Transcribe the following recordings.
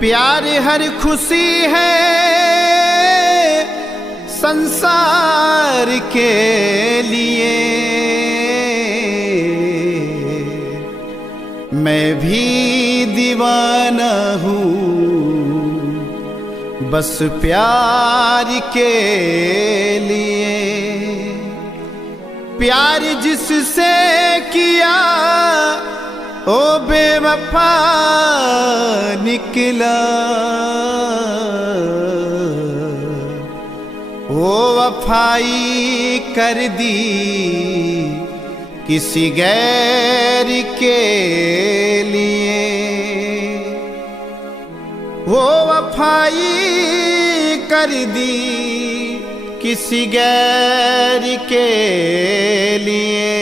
प्यार हर खुशी है संसार के लिए। मैं भी दीवाना हूँ बस प्यार के लिए। प्यार जिससे किया ओ बेवफा निकला, वो वफाई कर दी किसी गैर के लिए। वो वफाई कर दी किसी गैर के लिए।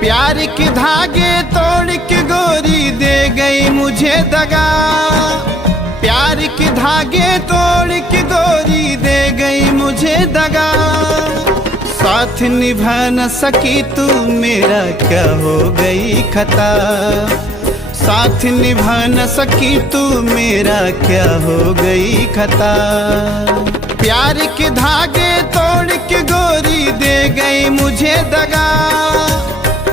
प्यार के धागे तोड़ के गोरी दे गई मुझे दगा। प्यार के धागे तोड़ के गोरी दे गई मुझे दगा। साथ निभा न सकी तू मेरा क्या हो गई खता। साथ निभा न सकी तू मेरा क्या हो गई खता। प्यार के धागे तोड़ के गोरी दे गई मुझे दगा।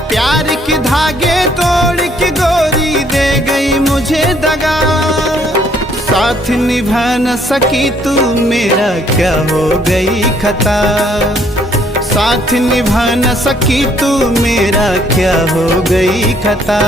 प्यार के धागे तोड़ के गोरी दे गई मुझे दगा। साथ निभा न सकी तू मेरा क्या हो गई खता। साथ निभा न सकी तू मेरा क्या हो गई खता।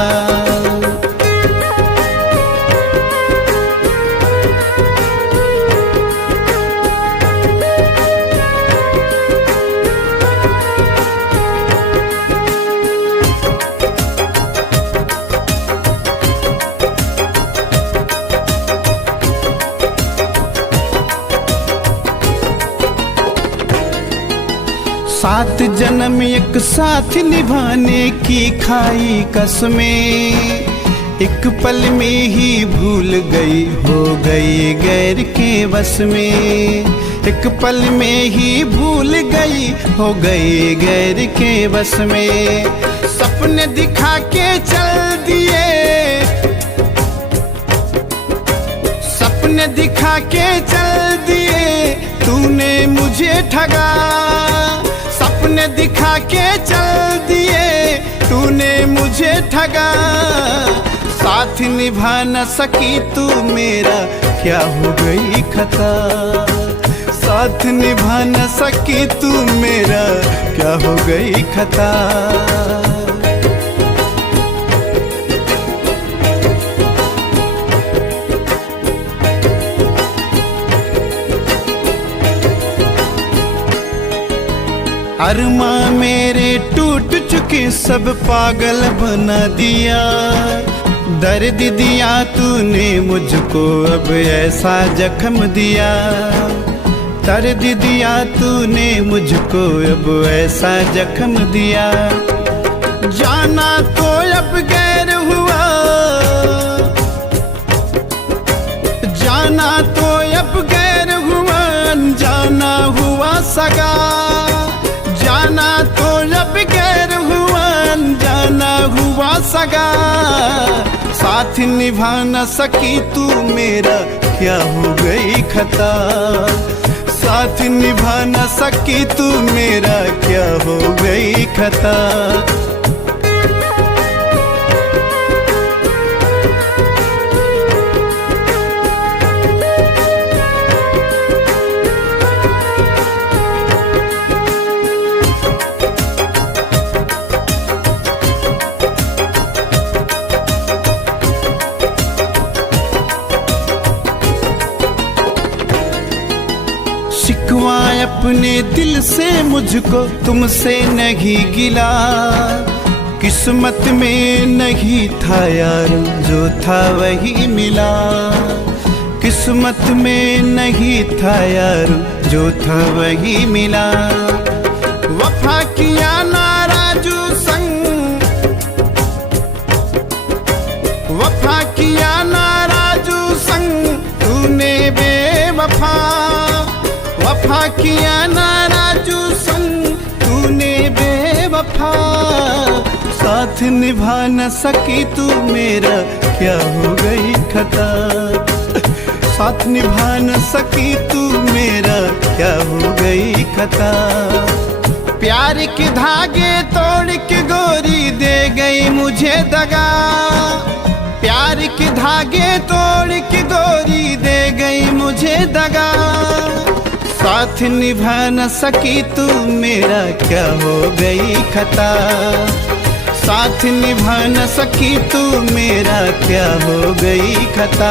सात जन्म एक साथ निभाने की खाई कसमें। एक पल में ही भूल गई हो गई गैर के बस में। एक पल में ही भूल गई हो गई गैर के बस में। सपने दिखा के चल दिए, सपने दिखा के चल दिए तूने मुझे ठगा। सपने दिखा के चल दिए तूने मुझे ठगा। साथ निभा न सकी तू मेरा क्या हो गई खता। साथ निभा न सकी तू मेरा क्या हो गई खता। अरमां मेरे टूट चुके सब पागल बना दिया। दर्द दिया तूने मुझको अब ऐसा जख्म दिया। दर्द दिया तूने मुझको अब ऐसा जख्म दिया। जाना तो अब गैर हुआ, जाना तो अब गैर हुआ, जाना हुआ सगा। जाना तो जब गैर हुआ जाना हुआ सगा। साथ निभा न सकी तू मेरा क्या हो गई खता। साथ निभा न सकी तू मेरा क्या हो गई खता। शिकवा अपने दिल से मुझको तुमसे नहीं गिला। किस्मत में नहीं था यार जो था वही मिला। किस्मत में नहीं था यार जो था वही मिला। वफा किया नाराजू संग, वफा किया नाराजू संग तूने बेवफा। वफा किया ना राजू संग तूने बेवफा, साथ निभा न सकी तू मेरा क्या हो गई खता, साथ निभा न सकी तू मेरा क्या हो गई खता। प्यार के धागे तोड़ के गोरी दे गई मुझे दगा, प्यार के धागे तोड़ के गोरी दे गई मुझे दगा, साथ निभा न सकी तू मेरा क्या हो गई खता, साथ निभा न सकी तू मेरा क्या हो गई खता।